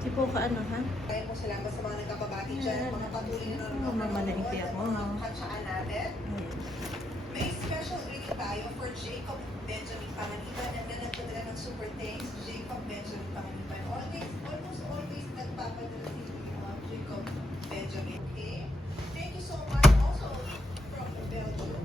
Di po ka ano, ha? Kaya po sila sa mga nagkababati dyan, mga patuloy na Mamalengke ako, ha? kansaan natin. Ayan. May special greeting tayo for Jacob Benjamin Panganiban and then nagpadala ng super thanks Jacob Benjamin Panganiban. Almost always nagpapadala si Jacob Benjamin. Okay? Thank you so much also from Belgium.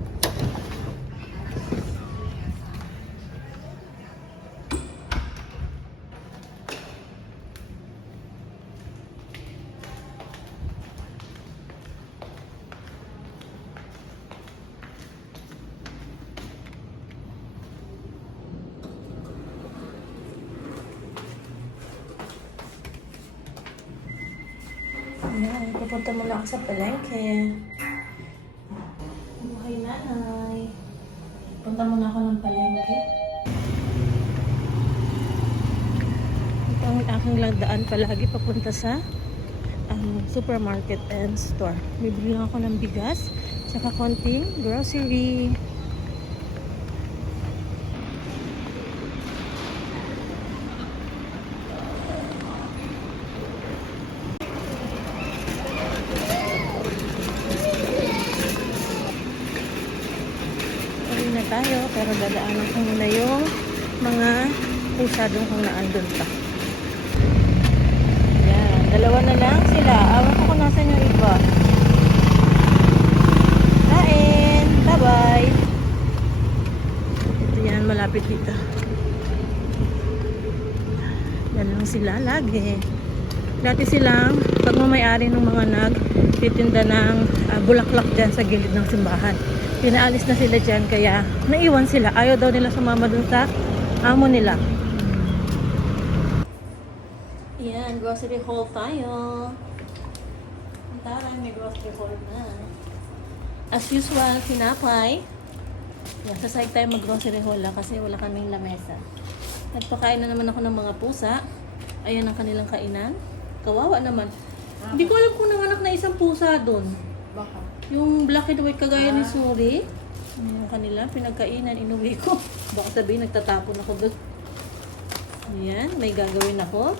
Ayan, pupunta muna ako sa palengke. Buhay nanay. Punta muna ako ng palengke. Ito ang aking lagdaan palagi papunta sa supermarket and store. Bibili lang ako ng bigas, saka konting grocery. Uwi na tayo, pero dadaanan ko muna yung mga pusadong kung naandun pa. Yan, dalawa na lang sila. Awan ko kung nasan yung iba. Kain! Bye-bye! Ito yan, malapit dito. Yan lang sila lagi. Dati silang pagmamayari ng mga nagtitinda ng bulaklak dyan sa gilid ng simbahan. Pinaalis na sila dyan kaya naiwan sila. Ayaw daw nila sumama dun sa amo nila. Yan, grocery haul tayo. Ang taray, may grocery haul na. As usual, tinapay. Yan, sasayag tayo mag-grocery haul kasi wala kaming lamesa. Nagpakain na naman ako ng mga pusa. Ayan ang kanilang kainan. Kawawa naman. Hindi ko alam kung nanganak na isang pusa doon. Baka. Yung black and white kagaya ni Suri. Yung kanila, pinagkainan, inuwi ko. Baka sabihin, nagtatapon ako doon. Ayan, may gagawin ako.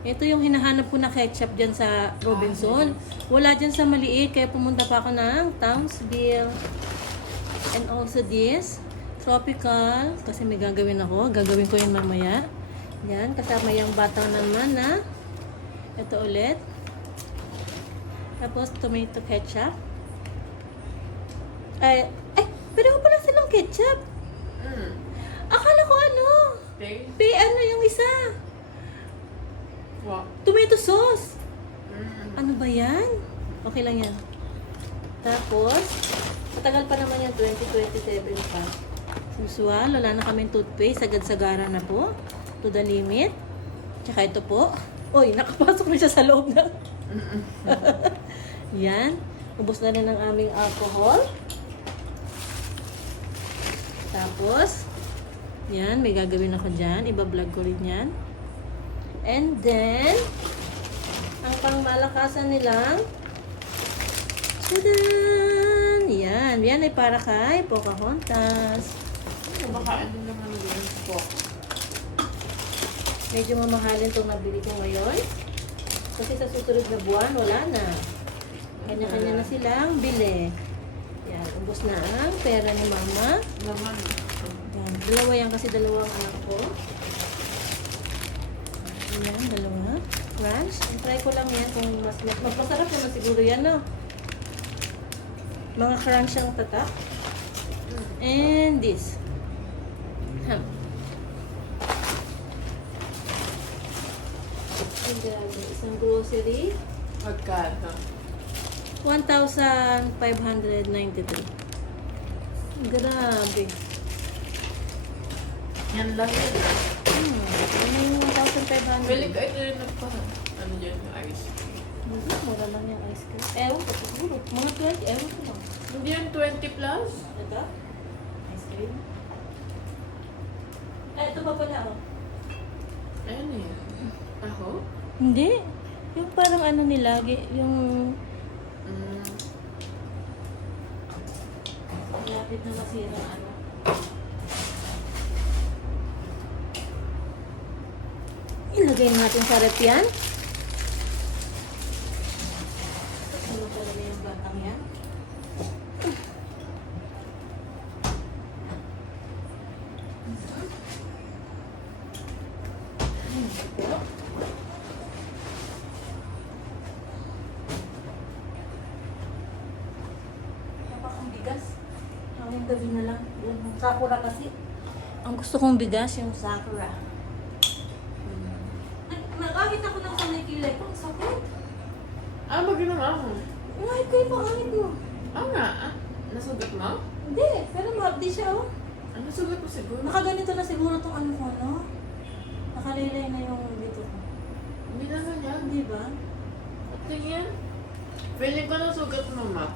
Ito yung hinahanap ko na ketchup dyan sa Robinson. Wala dyan sa maliit, kaya pumunta pa ako ng Townsville. And also this, tropical, kasi may gagawin ako. Gagawin ko yun mamaya. Yan, kasama yung batang naman na. Ito ulit. Tapos, tomato ketchup. Ay, pero pala silang ketchup. Akala ko ano? Ano yung isa? Wow. Tomato sauce. Ano ba yan? Okay lang yan. Tapos, matagal pa naman yan, 2027 pa. Usual, wala na kaming toothpaste, sagad-sagara na po. To the limit. Tsaka ito po. Uy, nakapasok na siya sa loob ng... Yan. Ubos na rin ang aming alcohol. Tapos, yan, may gagawin ako dyan. Iba-vlog ko rin yan. And then, ang pangmalakasan nilang, tadaan! Yan. Yan ay para kay Pocahontas. Baka ano naman yun po. Medyo mamahalin itong nabili ko ngayon. Kasi sa susunod na buwan, wala na. Kanya-kanya na silang bili. Yan, ubos na ang pera ni Mama. Naman. Yan, dalawa yan kasi dalawang anak ko. Yan, dalawa. Crunch. Try ko lang yan kung masarap naman siguro yan, no? Mga crunch ang tatak. And this. Ham. And isang grocery. Magkano? 1,593. Grabe. Yan lang yun. Ano yung 1,500? Bili ka ito rin ano dyan, ice cream. Hindi, mura lang yung ice cream. Ewan ko, siguro. Mga 20, ewan ko lang. Hindi yan 20 plus? Ito? Ice cream? Ito pa pala, oh. Ayun eh. Taho? Hindi. Yung parang ano nila, yung lapit na masira ano. Ilagay natin sa rep yan. Ano talaga yung batang yan? Ito. Dapat ang bigas. Ang gabi na lang. Yung sakura kasi. Ang gusto kong bigas, yung sakura. Nakahit ako ng sanay kilay ko. Ang sakit. Ah, mag-inom ako. Ay, kayo pangahit mo. Oo nga. Nasugat mo? Hindi, pero mahapdi siya, oh. Nasugat mo siguro. Nakaganito na siguro tong ano ko, no? Nakalilay na yung dito ko. Hindi naman yan. Di ba? Tingin. Feeling ko nasugat mo, ma.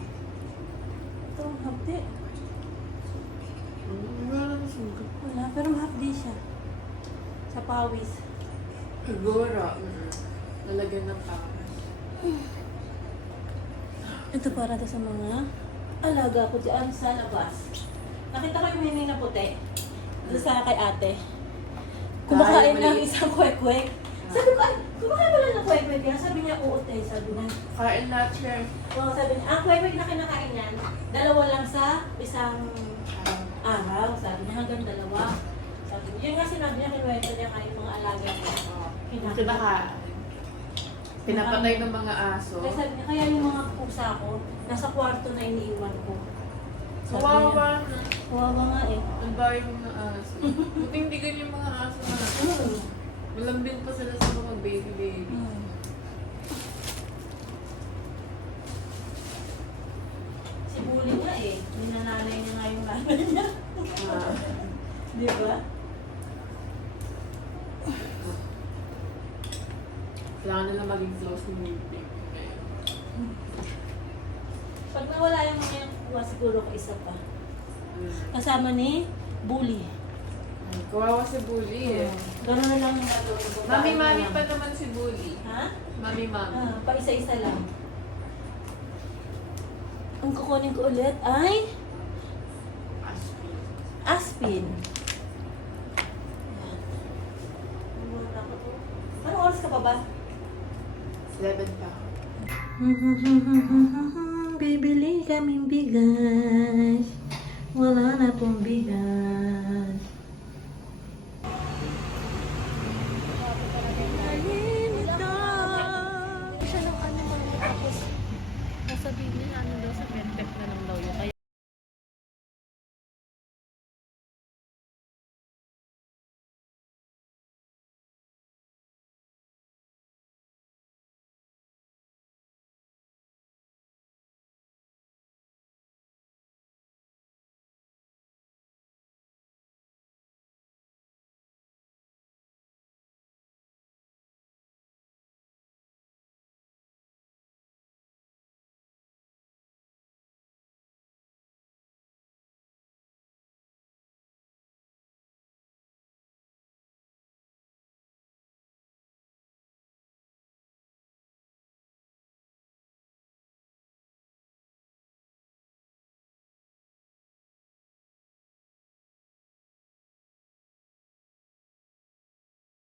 Ito, hapdi. Wala nasugat. Wala, pero mahapdi siya. Sa pawis. Siguro. Nalagyan ng pangas. Ito para to sa mga alaga ko dyan sa labas. Nakita ko yung mini na puti. Doon sa kay ate. Kumakain Ay, ng mali. isang kwek-kwek. Sabi ko, ay, kumakain pala ng kwek-kwek yan. Sabi niya, oo, te. Sabi niya, Kain lahat siya. oo, sabi niya, ang kwek-kwek na kinakain yan, dalawa lang sa isang araw. Sabi niya, hanggang dalawa. Sabi niya, yun nga sinabi niya, kinuwento niya kayo mga alaga niya. Kinakain. Pinapatay ng mga aso. Kaya sabi niya, kaya yung mga pusa ko, nasa kwarto na iniiwan ko. Sabi niya, Kawawa na. kawawa nga eh. Ang bahay ng mga aso. Buti hindi ganyan yung mga aso na. Malambing pa sila sa mga baby. Si Bully nga eh, ninananay niya nga yung nanay niya. Ah. Di ba? Kailangan nila maging close ni baby. Pag nawala yung mga yung kuha, siguro ko isa pa. Kasama ni Bully. Kawawa si Bully eh. Gano'n na lang yung gagawin ko. Mami-mami pa naman si Bully. Ha? Mami-mami. Pa isa-isa lang. Ang kukunin ko ulit ay Aspin. Ano oras ka pa ba? 11 pa. Bibili kaming bigas. Wala na pong bigas.